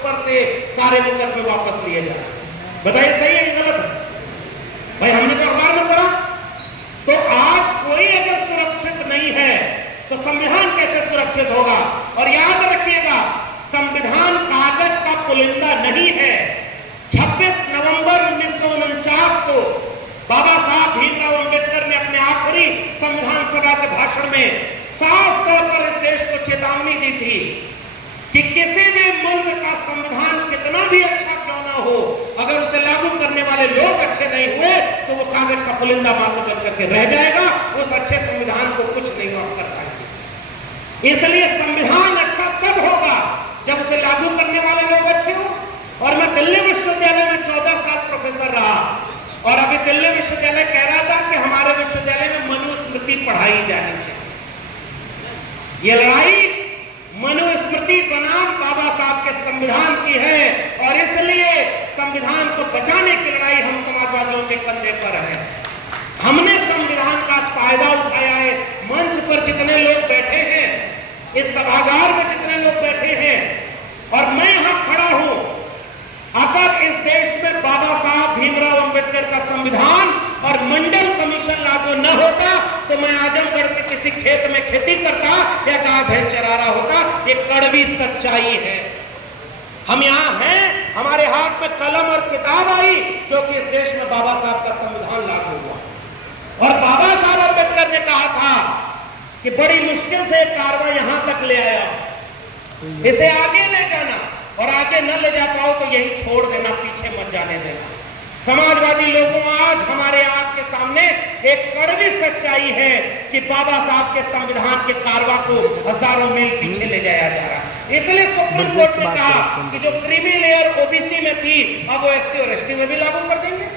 ऊपर से सारे मुकदमे वापस लिए जाए। बताइए सही है या गलत है? भाई हमने तो अखबार में पढ़ा। तो आज कोई अगर सुरक्षित नहीं है तो संविधान कैसे सुरक्षित होगा? और याद रखिएगा, संविधान कागज का पुलिंदा नहीं है। 26 नवंबर 1949 को बाबा साहब भीमराव अंबेडकर ने अपने आखिरी संविधान सभा के भाषण में साफ तौर पर इस देश को चेतावनी दी थी कि किसी भी मुल्क का संविधान कितना भी अच्छा क्यों ना हो, अगर उसे लागू करने वाले लोग अच्छे नहीं हुए तो वो कागज का पुलिंदा मात्र बन करके रह जाएगा। उस अच्छे संविधान को कुछ नहीं आप कर पाएंगे। इसलिए संविधान अच्छा तब होगा जब उसे लागू करने वाले लोग अच्छे हो। और मैं दिल्ली विश्वविद्यालय में 14 साल प्रोफेसर रहा और अभी दिल्ली विश्वविद्यालय कह रहा था कि हमारे विश्वविद्यालय में मनुस्मृति पढ़ाई जानी चाहिए। ये लड़ाई मनुस्मृति बनाम बाबा साहब के संविधान की है और इसलिए संविधान को बचाने की लड़ाई हम समाजवादियों के कंधे पर है। हमने संविधान का फायदा उठाया है। मंच पर जितने लोग बैठे हैं, इस सभागार में जितने लोग बैठे हैं और मैं यहां खड़ा हूं, अगर इस देश में बाबा साहब भीमराव अंबेडकर का संविधान और मंडल कमीशन लागू न होता तो मैं आजमगढ़ के किसी खेत में खेती करता या गाय भैंस चरा रहा होता। ये कड़वी सच्चाई है। हम यहाँ हैं, हमारे हाथ में कलम और किताब आई क्योंकि इस देश में बाबा साहब का संविधान लागू हुआ। और बाबा साहब अंबेडकर ने कहा था कि बड़ी मुश्किल से एक कारवां यहां तक ले आया, इसे आगे ले जाना और आगे न ले जा पाओ तो यही छोड़ देना, पीछे मत जाने देना। समाजवादी लोगों, आज हमारे आंख के सामने एक कड़वी सच्चाई है कि बाबा साहब के संविधान के कारवा को हजारों मील पीछे ले जाया जा रहा है। इसलिए सुप्रीम कोर्ट ने कहा कि जो क्रीमी लेयर ओबीसी में थी अब वो एससी और एसटी में भी लागू कर देंगे।